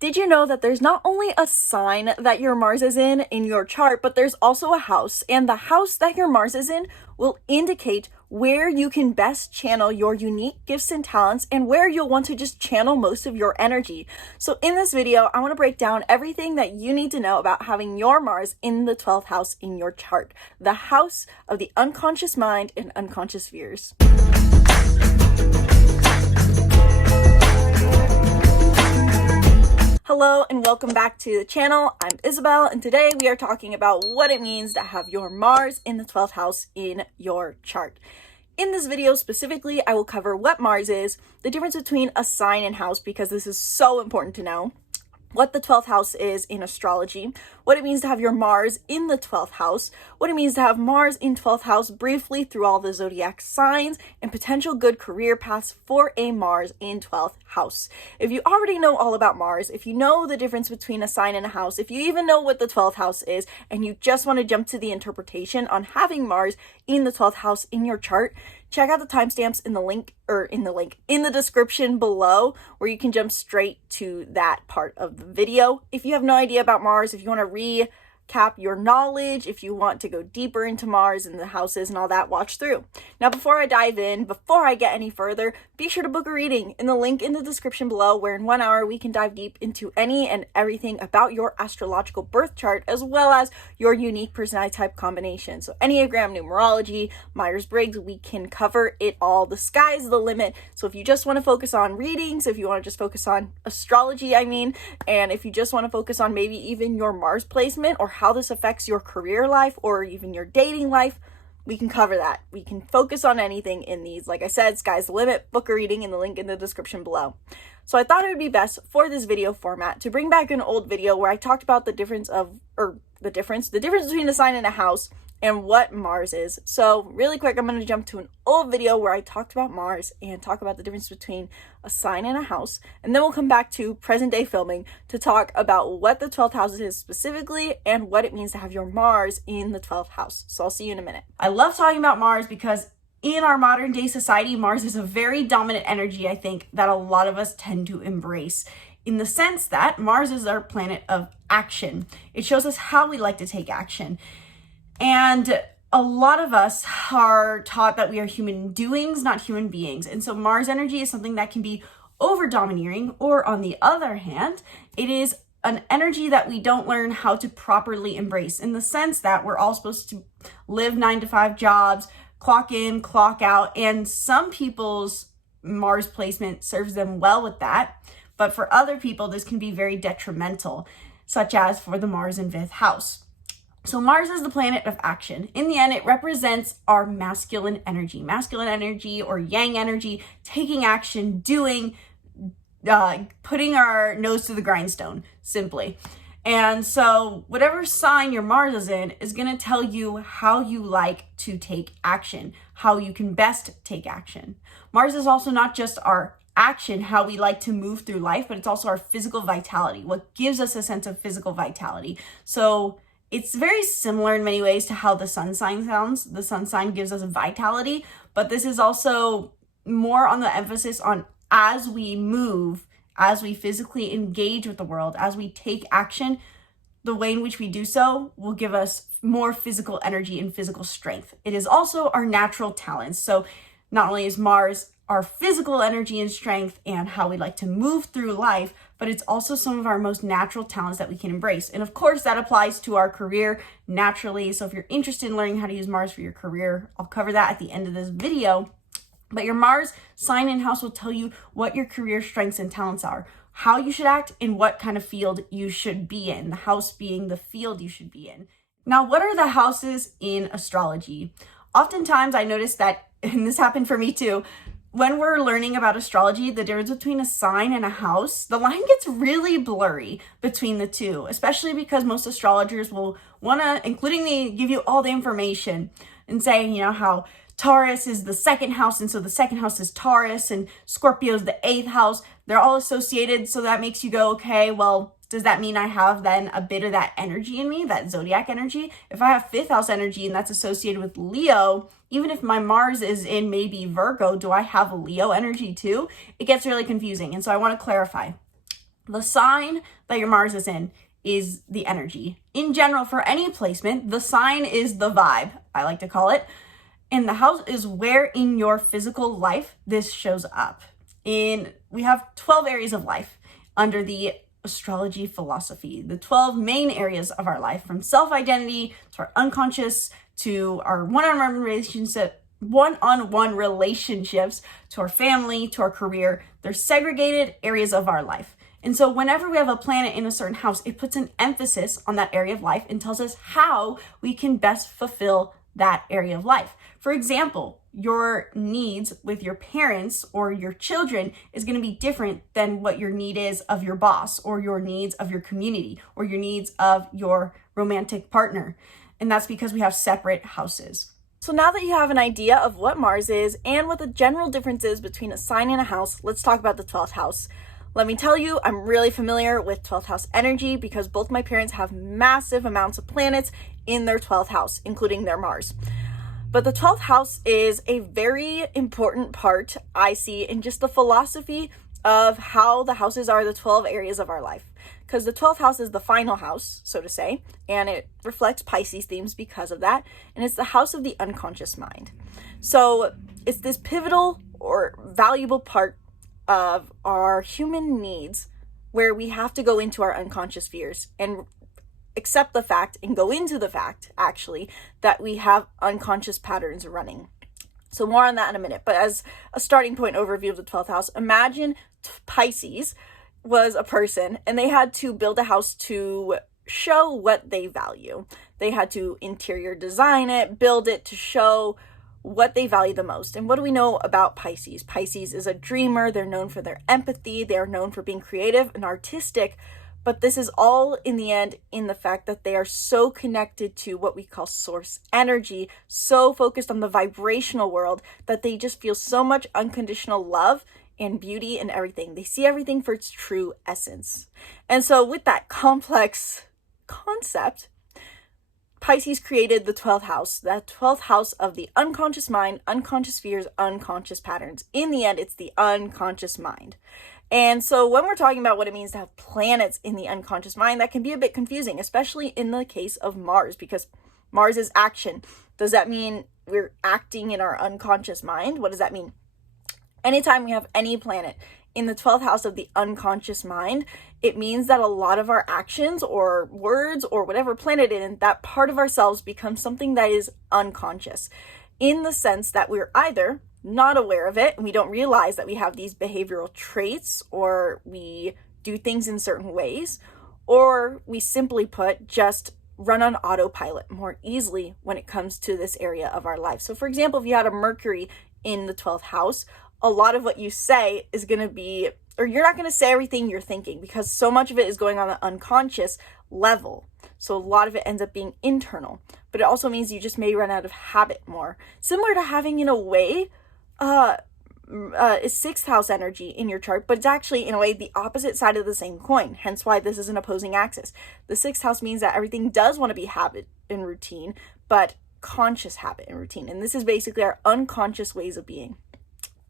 Did you know that there's not only a sign that your Mars is in your chart, but there's also a house, and the house that your Mars is in will indicate where you can best channel your unique gifts and talents and where you'll want to just channel most of your energy. So in this video, I want to break down everything that you need to know about having your Mars in the 12th house in your chart, the house of the unconscious mind and unconscious fears. Hello and welcome back to the channel. I'm Isabelle, and today we are talking about what it means to have your Mars in the 12th house in your chart. In this video specifically, I will cover what Mars is, the difference between a sign and house, because this is so important to know, what the 12th house is in astrology, what it means to have your Mars in the 12th house, what it means to have Mars in 12th house briefly through all the zodiac signs, and potential good career paths for a Mars in 12th house. If you already know all about Mars, if you know the difference between a sign and a house, if you even know what the 12th house is, and you just want to jump to the interpretation on having Mars in the 12th house in your chart, check out the timestamps in the description below, where you can jump straight to that part of the video. If you have no idea about Mars, if you want to recap your knowledge, if you want to go deeper into Mars and the houses and all that, watch through. Now, before I dive in, before I get any further, be sure to book a reading in the link in the description below, where in 1 hour we can dive deep into any and everything about your astrological birth chart, as well as your unique personality type combination. So Enneagram, numerology, Myers-Briggs, we can cover it all. The sky's the limit. So if you just want to focus on readings, if you want to just focus on astrology, and if you just want to focus on maybe even your Mars placement or how this affects your career life or even your dating life, we can cover that. We can focus on anything in these. Like I said, sky's the limit. Book a reading in the link in the description below. So I thought it would be best for this video format to bring back an old video where I talked about the difference between a sign and a house and what Mars is. So really quick, I'm going to jump to an old video where I talked about Mars and talk about the difference between a sign and a house. And then we'll come back to present day filming to talk about what the 12th house is specifically and what it means to have your Mars in the 12th house. So I'll see you in a minute. I love talking about Mars because in our modern day society, Mars is a very dominant energy, I think, that a lot of us tend to embrace, in the sense that Mars is our planet of action. It shows us how we like to take action. And a lot of us are taught that we are human doings, not human beings. And so Mars energy is something that can be over domineering, or on the other hand, it is an energy that we don't learn how to properly embrace, in the sense that we're all supposed to live 9-to-5 jobs, clock in, clock out, and some people's Mars placement serves them well with that. But for other people, this can be very detrimental, such as for the Mars in 5th house. So Mars is the planet of action. In the end, it represents our masculine energy or yang energy, taking action, doing, putting our nose to the grindstone, simply. And so whatever sign your Mars is in is going to tell you how you like to take action, how you can best take action. Mars is also not just our action, how we like to move through life, but it's also our physical vitality, what gives us a sense of physical vitality. So it's very similar in many ways to how the sun sign sounds. The sun sign gives us vitality, but this is also more on the emphasis on as we move, as we physically engage with the world, as we take action, the way in which we do so will give us more physical energy and physical strength. It is also our natural talents. So not only is Mars our physical energy and strength and how we like to move through life, but it's also some of our most natural talents that we can embrace. And of course, that applies to our career naturally. So if you're interested in learning how to use Mars for your career, I'll cover that at the end of this video. But your Mars sign and house will tell you what your career strengths and talents are, how you should act, and what kind of field you should be in, the house being the field you should be in. Now, what are the houses in astrology? Oftentimes I notice that, and this happened for me too, when we're learning about astrology, the difference between a sign and a house, the line gets really blurry between the two, especially because most astrologers will want to, including me, give you all the information and say, how Taurus is the 2nd house, and so the 2nd house is Taurus, and Scorpio is the 8th house. They're all associated, so that makes you go, okay, well, does that mean I have then a bit of that energy in me, that zodiac energy? If I have 5th house energy and that's associated with Leo, even if my Mars is in maybe Virgo, do I have a Leo energy too? It gets really confusing. And so I want to clarify. The sign that your Mars is in is the energy. In general, for any placement, the sign is the vibe, I like to call it. And the house is where in your physical life this shows up. We have 12 areas of life under the astrology philosophy, the 12 main areas of our life, from self-identity to our unconscious to our one-on-one relationships to our family to our career. They're segregated areas of our life. And so whenever we have a planet in a certain house, it puts an emphasis on that area of life and tells us how we can best fulfill that area of life. For example, your needs with your parents or your children is going to be different than what your need is of your boss or your needs of your community or your needs of your romantic partner. And that's because we have separate houses. So now that you have an idea of what Mars is and what the general difference is between a sign and a house, let's talk about the 12th house. Let me tell you, I'm really familiar with 12th house energy because both my parents have massive amounts of planets in their 12th house, including their Mars. But the 12th house is a very important part, I see, in just the philosophy of how the houses are the 12 areas of our life. Because the 12th house is the final house, so to say, and it reflects Pisces themes because of that. And it's the house of the unconscious mind. So it's this pivotal or valuable part of our human needs where we have to go into our unconscious fears and accept the fact and go into the fact, actually, that we have unconscious patterns running. So more on that in a minute. But as a starting point overview of the 12th house, imagine Pisces was a person and they had to build a house to show what they value. They had to interior design it, build it to show what they value the most. And what do we know about Pisces? Pisces is a dreamer. They're known for their empathy. They are known for being creative and artistic. But this is all in the end in the fact that they are so connected to what we call source energy, so focused on the vibrational world that they just feel so much unconditional love and beauty and everything. They see everything for its true essence. And so with that complex concept, Pisces created the 12th house, that 12th house of the unconscious mind, unconscious fears, unconscious patterns. In the end, it's the unconscious mind. And so when we're talking about what it means to have planets in the unconscious mind, that can be a bit confusing, especially in the case of Mars, because Mars is action. Does that mean we're acting in our unconscious mind? What does that mean? Anytime we have any planet in the 12th house of the unconscious mind, it means that a lot of our actions or words or whatever planet in that part of ourselves becomes something that is unconscious, in the sense that we're either not aware of it and we don't realize that we have these behavioral traits or we do things in certain ways, or we simply put just run on autopilot more easily when it comes to this area of our life. So for example, if you had a Mercury in the 12th house, a lot of what you say is going to be, or you're not going to say everything you're thinking because so much of it is going on the unconscious level. So a lot of it ends up being internal, but it also means you just may run out of habit more. Similar to having, in a way, is 6th house energy in your chart, but it's actually, in a way, the opposite side of the same coin, hence why this is an opposing axis. The 6th house means that everything does want to be habit and routine, but conscious habit and routine. And this is basically our unconscious ways of being.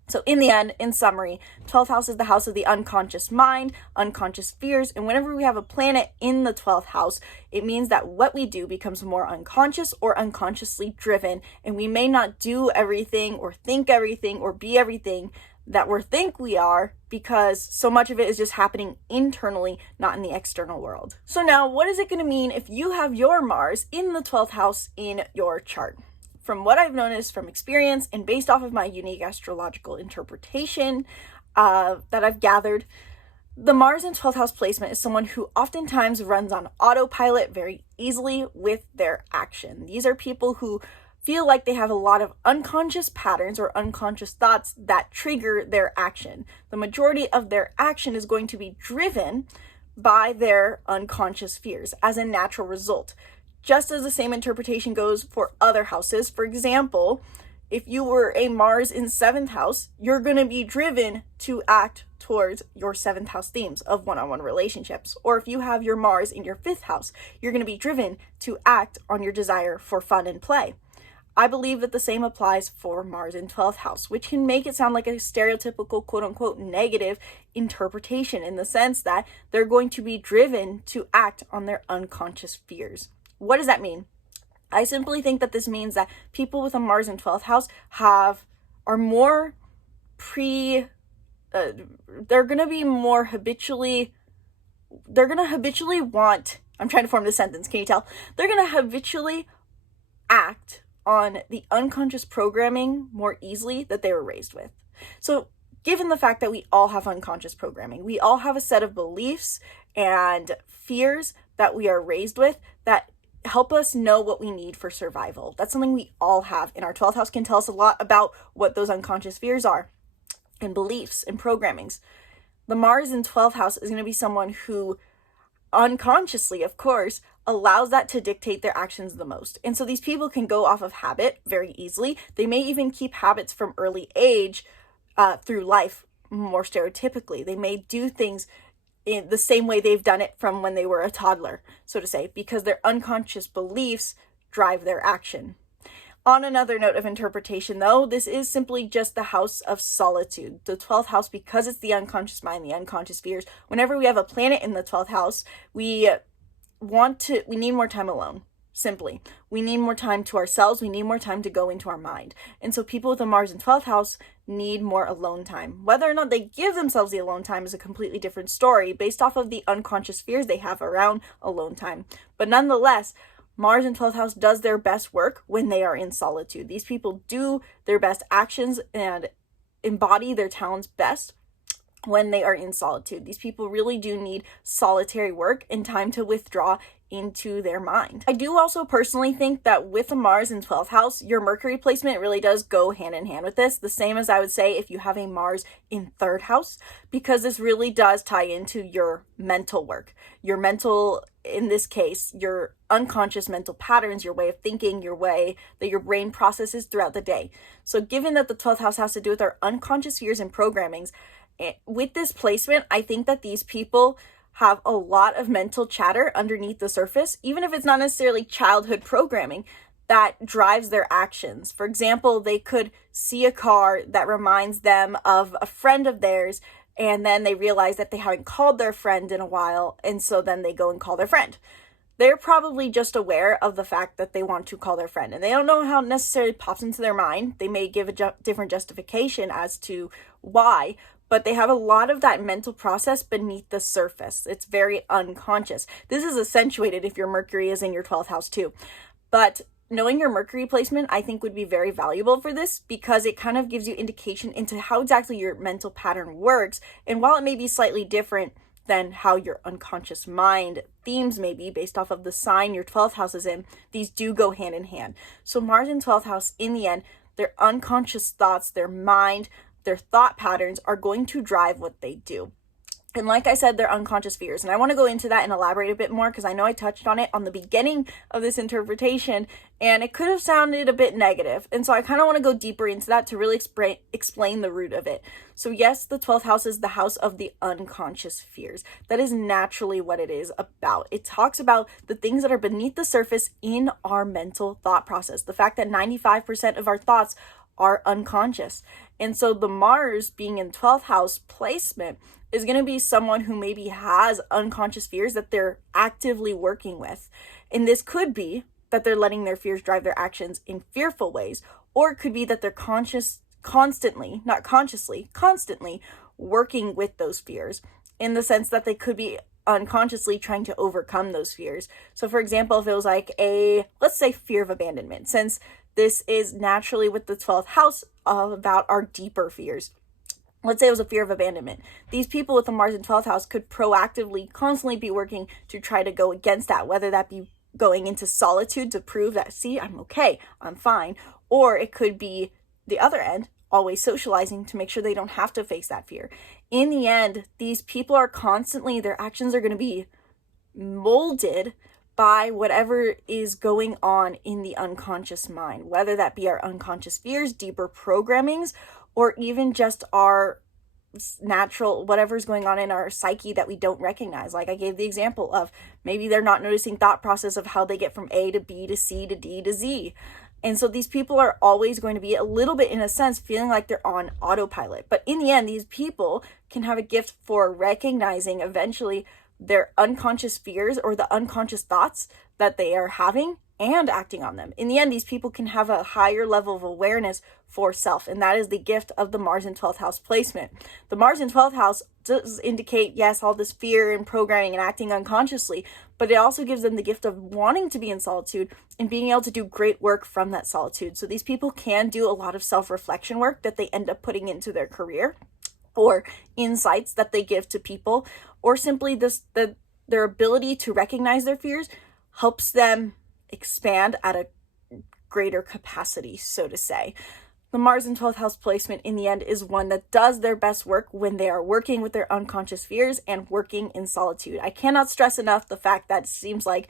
So in the end, in summary, 12th house is the house of the unconscious mind, unconscious fears, and whenever we have a planet in the 12th house, it means that what we do becomes more unconscious or unconsciously driven, and we may not do everything or think everything or be everything that we think we are because so much of it is just happening internally, not in the external world. So now, what is it going to mean if you have your Mars in the 12th house in your chart? From what I've noticed from experience and based off of my unique astrological interpretation that I've gathered, the Mars in 12th house placement is someone who oftentimes runs on autopilot very easily with their action. These are people who feel like they have a lot of unconscious patterns or unconscious thoughts that trigger their action. The majority of their action is going to be driven by their unconscious fears as a natural result. Just as the same interpretation goes for other houses. For example, if you were a Mars in 7th house, you're going to be driven to act towards your 7th house themes of one-on-one relationships. Or if you have your Mars in your 5th house, you're going to be driven to act on your desire for fun and play. I believe that the same applies for Mars in 12th house, which can make it sound like a stereotypical quote unquote negative interpretation in the sense that they're going to be driven to act on their unconscious fears. What does that mean? I simply think that this means that people with a Mars in 12th house are more they're going to be more habitually, they're going to habitually want, I'm trying to form this sentence, can you tell? They're going to habitually act on the unconscious programming more easily that they were raised with. So given the fact that we all have unconscious programming, we all have a set of beliefs and fears that we are raised with that help us know what we need for survival. That's something we all have, and our 12th house can tell us a lot about what those unconscious fears are and beliefs and programmings. The Mars in 12th house is going to be someone who unconsciously, of course, allows that to dictate their actions the most. And so these people can go off of habit very easily. They may even keep habits from early age through life more stereotypically. They may do things in the same way they've done it from when they were a toddler, so to say, because their unconscious beliefs drive their action. On another note of interpretation, though, this is simply just the house of solitude. The 12th house, because it's the unconscious mind, the unconscious fears, whenever we have a planet in the 12th house, we need more time alone. Simply, we need more time to ourselves. We need more time to go into our mind. And so people with a Mars in 12th house need more alone time. Whether or not they give themselves the alone time is a completely different story based off of the unconscious fears they have around alone time. But nonetheless, Mars in 12th house does their best work when they are in solitude. These people do their best actions and embody their talents best when they are in solitude. These people really do need solitary work and time to withdraw into their mind. I do also personally think that with a Mars in 12th house, your Mercury placement really does go hand in hand with this, the same as I would say if you have a Mars in 3rd house, because this really does tie into your mental work, your mental, in this case, your unconscious mental patterns, your way of thinking, your way that your brain processes throughout the day. So given that the 12th house has to do with our unconscious fears and programmings, with this placement, I think that these people have a lot of mental chatter underneath the surface, even if it's not necessarily childhood programming that drives their actions. For example, they could see a car that reminds them of a friend of theirs, and then they realize that they haven't called their friend in a while, and so then they go and call their friend. They're probably just aware of the fact that they want to call their friend, and they don't know how it necessarily pops into their mind. They may give a different justification as to why, but they have a lot of that mental process beneath the surface. It's very unconscious. This is accentuated if your Mercury is in your 12th house too. But knowing your Mercury placement, I think, would be very valuable for this because it kind of gives you indication into how exactly your mental pattern works. And while it may be slightly different than how your unconscious mind themes may be based off of the sign your 12th house is in, these do go hand in hand. So Mars in 12th house, in the end, their unconscious thoughts, their mind, their thought patterns are going to drive what they do. And like I said, their unconscious fears. And I want to go into that and elaborate a bit more because I know I touched on it on the beginning of this interpretation and it could have sounded a bit negative. And so I kind of want to go deeper into that to really explain the root of it. So yes, the 12th house is the house of the unconscious fears. That is naturally what it is about. It talks about the things that are beneath the surface in our mental thought process. The fact that 95% of our thoughts are unconscious. And so the Mars being in 12th house placement is going to be someone who maybe has unconscious fears that they're actively working with. And this could be that they're letting their fears drive their actions in fearful ways, or it could be that they're constantly working with those fears in the sense that they could be unconsciously trying to overcome those fears. So for example, if it was like let's say fear of abandonment, since this is naturally with the 12th house about our deeper fears. Let's say it was a fear of abandonment. These people with the Mars in 12th house could proactively, constantly be working to try to go against that, whether that be going into solitude to prove that, see, I'm okay, I'm fine. Or it could be the other end, always socializing to make sure they don't have to face that fear. In the end, these people are constantly, their actions are going to be molded by whatever is going on in the unconscious mind, whether that be our unconscious fears, deeper programmings, or even just our natural, whatever's going on in our psyche that we don't recognize. Like I gave the example of maybe they're not noticing thought process of how they get from A to B to C to D to Z. And so these people are always going to be a little bit, in a sense, feeling like they're on autopilot. But in the end, these people can have a gift for recognizing eventually their unconscious fears or the unconscious thoughts that they are having and acting on them. In the end, these people can have a higher level of awareness for self, and that is the gift of the Mars in 12th house placement. The Mars in 12th house does indicate, yes, all this fear and programming and acting unconsciously, but it also gives them the gift of wanting to be in solitude and being able to do great work from that solitude. So these people can do a lot of self-reflection work that they end up putting into their career, or insights that they give to people, or simply their ability to recognize their fears helps them expand at a greater capacity, so to say. The Mars in 12th house placement in the end is one that does their best work when they are working with their unconscious fears and working in solitude. I cannot stress enough the fact that it seems like,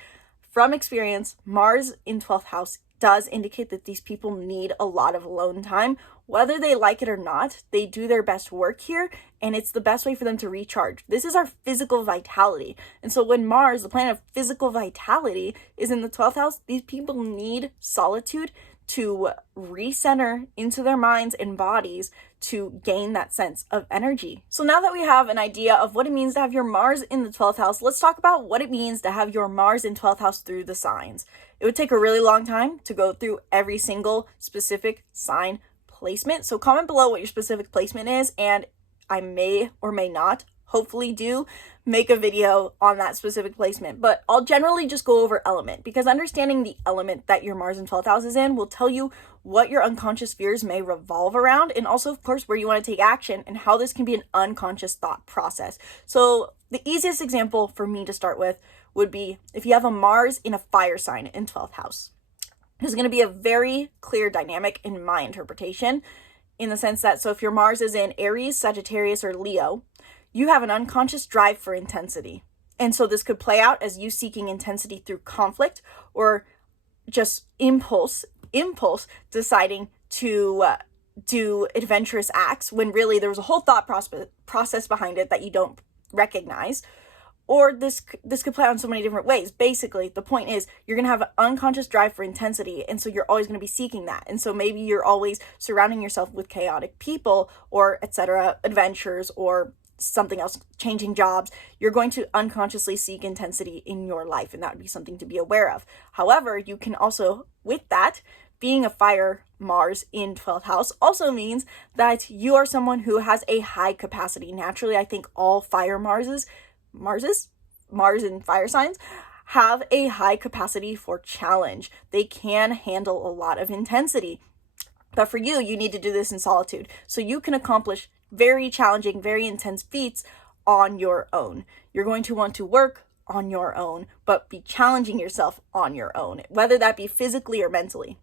from experience, Mars in 12th house does indicate that these people need a lot of alone time. Whether they like it or not, they do their best work here, and it's the best way for them to recharge. This is our physical vitality. And so when Mars, the planet of physical vitality, is in the 12th house, these people need solitude to recenter into their minds and bodies to gain that sense of energy. So now that we have an idea of what it means to have your Mars in the 12th house, let's talk about what it means to have your Mars in 12th house through the signs. It would take a really long time to go through every single specific sign placement. So comment below what your specific placement is, and I may or may not, hopefully do, make a video on that specific placement. But I'll generally just go over element, because understanding the element that your Mars in 12th house is in will tell you what your unconscious fears may revolve around, and also, of course, where you want to take action and how this can be an unconscious thought process. So the easiest example for me to start with would be if you have a Mars in a fire sign in 12th house. There's going to be a very clear dynamic in my interpretation, in the sense that, so if your Mars is in Aries, Sagittarius, or Leo, you have an unconscious drive for intensity. And so this could play out as you seeking intensity through conflict, or just impulse deciding to do adventurous acts when really there was a whole thought process behind it that you don't recognize. Or this could play out in so many different ways. Basically, the point is you're going to have an unconscious drive for intensity, and so you're always going to be seeking that. And so maybe you're always surrounding yourself with chaotic people, or etc., adventures, or something else, changing jobs. You're going to unconsciously seek intensity in your life, and that would be something to be aware of. However, you can also, with that, being a fire Mars in 12th house also means that you are someone who has a high capacity. Naturally, I think all fire Mars and fire signs have a high capacity for challenge. They can handle a lot of intensity. But for you, you need to do this in solitude, so you can accomplish very challenging, very intense feats on your own. You're going to want to work on your own, but be challenging yourself on your own, whether that be physically or mentally.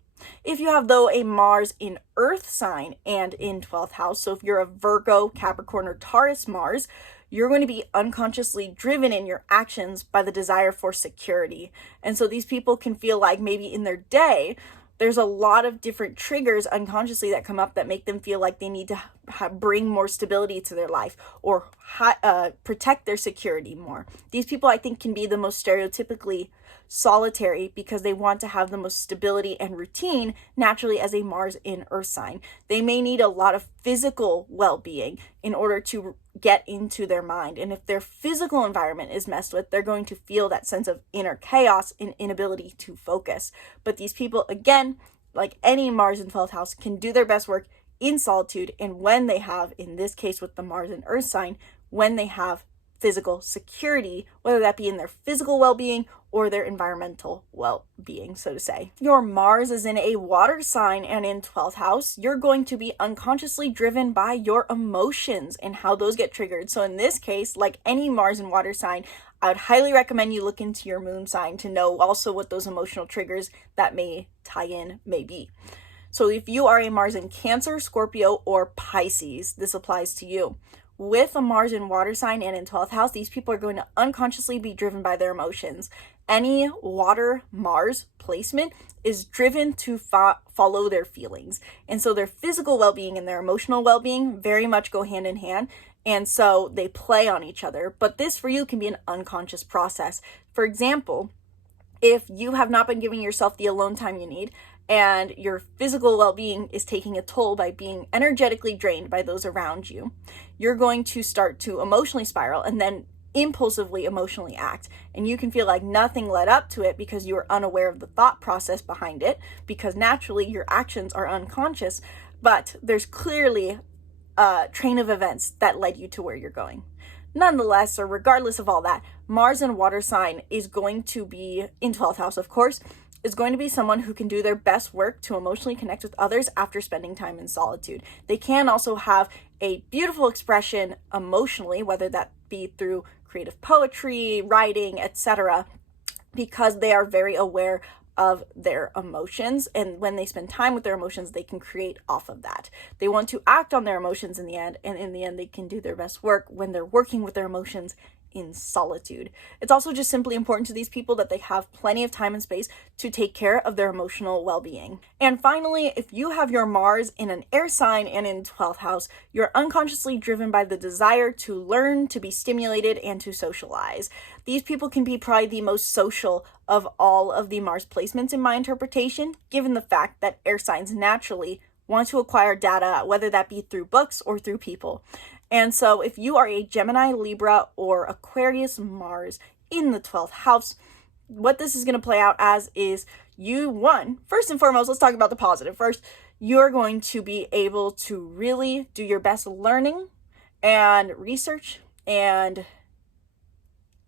If you have, though, a Mars in Earth sign and in 12th house, so if you're a Virgo, Capricorn, or Taurus Mars, you're going to be unconsciously driven in your actions by the desire for security. And so these people can feel like maybe in their day, there's a lot of different triggers unconsciously that come up that make them feel like they need to bring more stability to their life, or protect their security more. These people, I think, can be the most stereotypically solitary because they want to have the most stability and routine naturally as a Mars in Earth sign. They may need a lot of physical well-being in order to get into their mind. And if their physical environment is messed with, they're going to feel that sense of inner chaos and inability to focus. But these people, again, like any Mars in 12th house, can do their best work in solitude, and when they have, in this case with the Mars in Earth sign, when they have physical security, whether that be in their physical well-being or their environmental well-being, so to say. If your Mars is in a water sign and in 12th house, you're going to be unconsciously driven by your emotions and how those get triggered. So in this case, like any Mars and water sign, I would highly recommend you look into your moon sign to know also what those emotional triggers that may tie in may be. So if you are a Mars in Cancer, Scorpio, or Pisces, this applies to you. With a Mars in water sign and in 12th house, these people are going to unconsciously be driven by their emotions. Any water Mars placement is driven to follow their feelings. And so their physical well-being and their emotional well-being very much go hand in hand. And so they play on each other. But this for you can be an unconscious process. For example, if you have not been giving yourself the alone time you need, and your physical well-being is taking a toll by being energetically drained by those around you, you're going to start to emotionally spiral and then impulsively emotionally act. And you can feel like nothing led up to it because you are unaware of the thought process behind it, because naturally your actions are unconscious, but there's clearly a train of events that led you to where you're going. Nonetheless, or regardless of all that, Mars in water sign is going to be in 12th house, of course, is going to be someone who can do their best work to emotionally connect with others after spending time in solitude. They can also have a beautiful expression emotionally, whether that be through creative poetry, writing, etc., because they are very aware of their emotions, and when they spend time with their emotions, they can create off of that. They want to act on their emotions in the end, and in the end, they can do their best work when they're working with their emotions in solitude. It's also just simply important to these people that they have plenty of time and space to take care of their emotional well-being. And finally, if you have your Mars in an air sign and in 12th house, you're unconsciously driven by the desire to learn, to be stimulated, and to socialize. These people can be probably the most social of all of the Mars placements in my interpretation, given the fact that air signs naturally want to acquire data, whether that be through books or through people. And so if you are a Gemini, Libra, or Aquarius Mars in the 12th house, what this is going to play out as is first and foremost, let's talk about the positive first. You're going to be able to really do your best learning and research and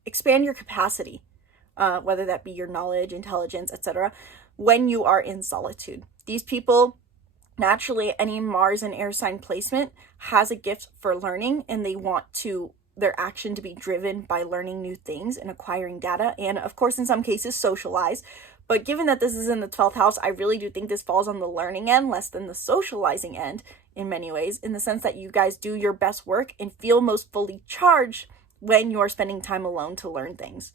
expand your capacity, whether that be your knowledge, intelligence, etc., when you are in solitude. These people, naturally, any Mars and air sign placement has a gift for learning, and they want their action to be driven by learning new things and acquiring data, and of course, in some cases, socialize. But given that this is in the 12th house, I really do think this falls on the learning end less than the socializing end in many ways, in the sense that you guys do your best work and feel most fully charged when you are spending time alone to learn things.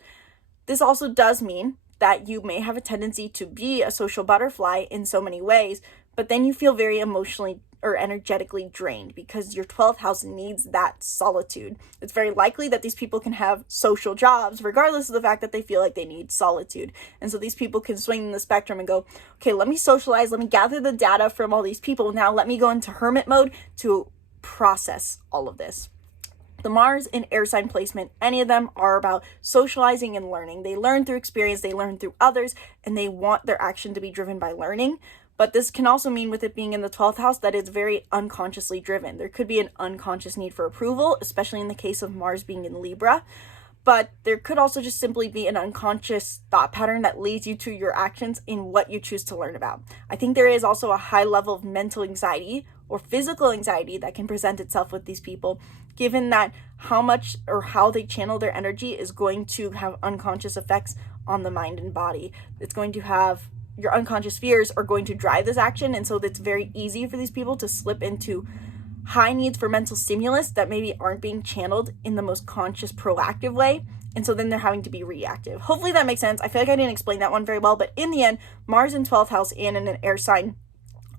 This also does mean that you may have a tendency to be a social butterfly in so many ways, but then you feel very emotionally or energetically drained because your 12th house needs that solitude. It's very likely that these people can have social jobs regardless of the fact that they feel like they need solitude. And so these people can swing in the spectrum and go, okay, let me socialize, let me gather the data from all these people. Now let me go into hermit mode to process all of this. The Mars in air sign placement, any of them are about socializing and learning. They learn through experience, they learn through others, and they want their action to be driven by learning. But this can also mean, with it being in the 12th house, that it's very unconsciously driven. There could be an unconscious need for approval, especially in the case of Mars being in Libra. But there could also just simply be an unconscious thought pattern that leads you to your actions in what you choose to learn about. I think there is also a high level of mental anxiety or physical anxiety that can present itself with these people, given that how much or how they channel their energy is going to have unconscious effects on the mind and body. It's going to have your unconscious fears are going to drive this action, and so it's very easy for these people to slip into high needs for mental stimulus that maybe aren't being channeled in the most conscious, proactive way, and so then they're having to be reactive. Hopefully that makes sense. I feel like I didn't explain that one very well, but in the end, Mars in 12th house and in an air sign,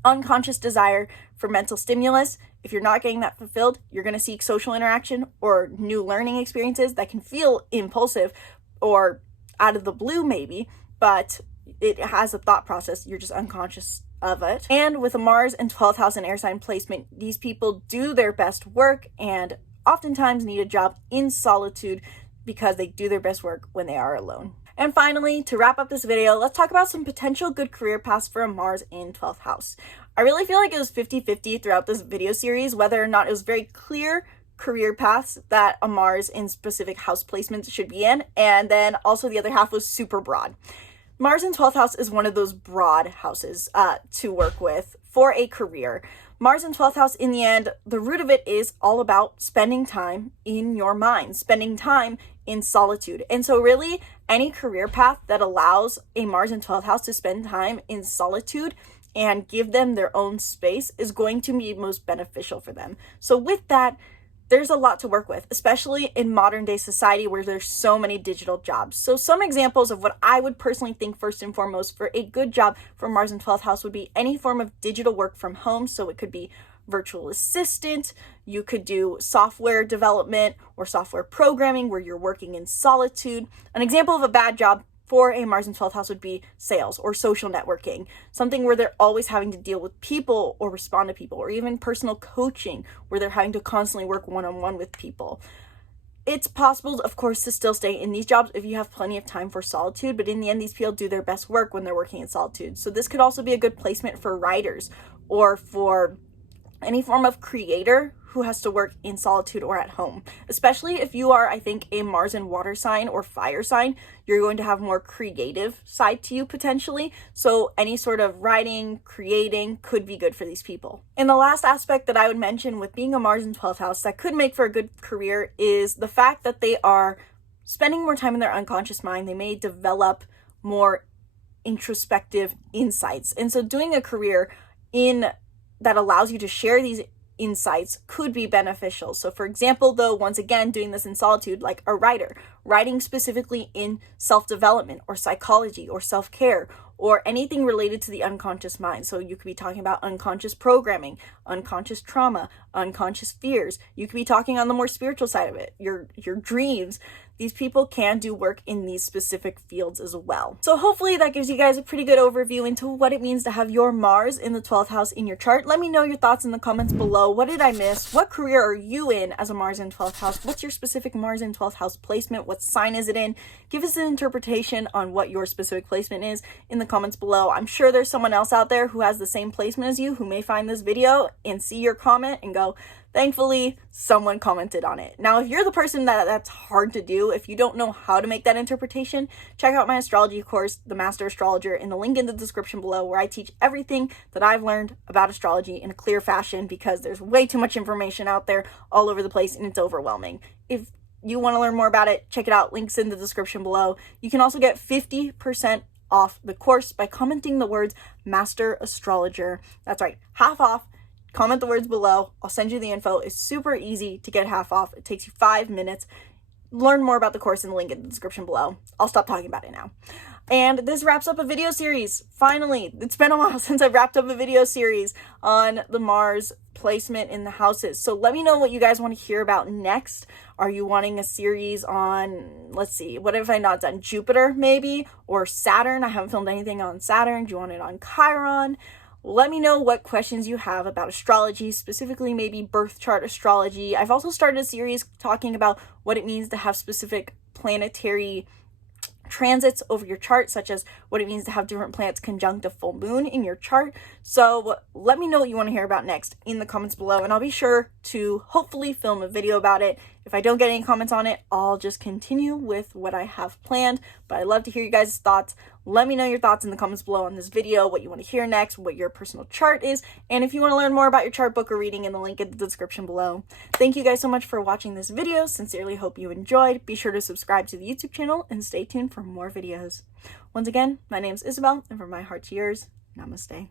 unconscious desire for mental stimulus. If you're not getting that fulfilled, you're going to seek social interaction or new learning experiences that can feel impulsive or out of the blue maybe, but it has a thought process. You're just unconscious of it. And with a Mars and 12th house and air sign placement, these people do their best work and oftentimes need a job in solitude because they do their best work when they are alone. And finally, to wrap up this video, let's talk about some potential good career paths for a Mars in 12th house. I really feel like it was 50-50 throughout this video series, whether or not it was very clear career paths that a Mars in specific house placements should be in, and then also the other half was super broad. Mars in 12th house is one of those broad houses to work with for a career. Mars in 12th house, in the end, the root of it is all about spending time in your mind, spending time in solitude. And so really, any career path that allows a Mars in 12th house to spend time in solitude and give them their own space is going to be most beneficial for them. So with that, there's a lot to work with, especially in modern day society where there's so many digital jobs. So some examples of what I would personally think first and foremost for a good job for Mars in 12th house would be any form of digital work from home. So it could be virtual assistant, you could do software development or software programming where you're working in solitude. An example of a bad job for a Mars in 12th house would be sales or social networking, something where they're always having to deal with people or respond to people, or even personal coaching where they're having to constantly work one-on-one with people. It's possible, of course, to still stay in these jobs if you have plenty of time for solitude, but in the end, these people do their best work when they're working in solitude. So this could also be a good placement for writers or for any form of creator who has to work in solitude or at home. Especially if you are, I think, a Mars in water sign or fire sign, you're going to have more creative side to you potentially. So any sort of writing, creating could be good for these people. And the last aspect that I would mention with being a Mars in 12th house that could make for a good career is the fact that they are spending more time in their unconscious mind. They may develop more introspective insights. And so doing a career in that allows you to share these insights could be beneficial. So for example, though, once again, doing this in solitude, like a writer, writing specifically in self-development or psychology or self-care or anything related to the unconscious mind. So you could be talking about unconscious programming, unconscious trauma, unconscious fears. You could be talking on the more spiritual side of it, your dreams. These people can do work in these specific fields as well. So hopefully that gives you guys a pretty good overview into what it means to have your Mars in the 12th house in your chart. Let me know your thoughts in the comments below. What did I miss? What career are you in as a Mars in 12th house? What's your specific Mars in 12th house placement? What sign is it in? Give us an interpretation on what your specific placement is in the comments below. I'm sure there's someone else out there who has the same placement as you who may find this video and see your comment and go, thankfully, someone commented on it. Now, if you're the person that's hard to do, if you don't know how to make that interpretation, check out my astrology course, the Master Astrologer, in the link in the description below, where I teach everything that I've learned about astrology in a clear fashion, because there's way too much information out there all over the place and it's overwhelming. If you want to learn more about it, check it out. Links in the description below. You can also get 50% off the course by commenting the words Master Astrologer. That's right, half off. Comment the words below. I'll send you the info. It's super easy to get half off. It takes you 5 minutes. Learn more about the course in the link in the description below. I'll stop talking about it now. And this wraps up a video series. Finally, it's been a while since I've wrapped up a video series on the Mars placement in the houses. So let me know what you guys want to hear about next. Are you wanting a series on, let's see, what have I not done? Jupiter maybe, or Saturn? I haven't filmed anything on Saturn. Do you want it on Chiron? Let me know what questions you have about astrology, specifically maybe birth chart astrology. I've also started a series talking about what it means to have specific planetary transits over your chart, such as what it means to have different planets conjunct a full moon in your chart. So let me know what you want to hear about next in the comments below, and I'll be sure to hopefully film a video about it. If I don't get any comments on it, I'll just continue with what I have planned, but I'd love to hear you guys' thoughts. Let me know your thoughts in the comments below on this video, what you want to hear next, what your personal chart is, and if you want to learn more about your chart, book a reading in the link in the description below. Thank you guys so much for watching this video. Sincerely hope you enjoyed. Be sure to subscribe to the YouTube channel and stay tuned for more videos. Once again, my name is Isabelle, and from my heart to yours, namaste.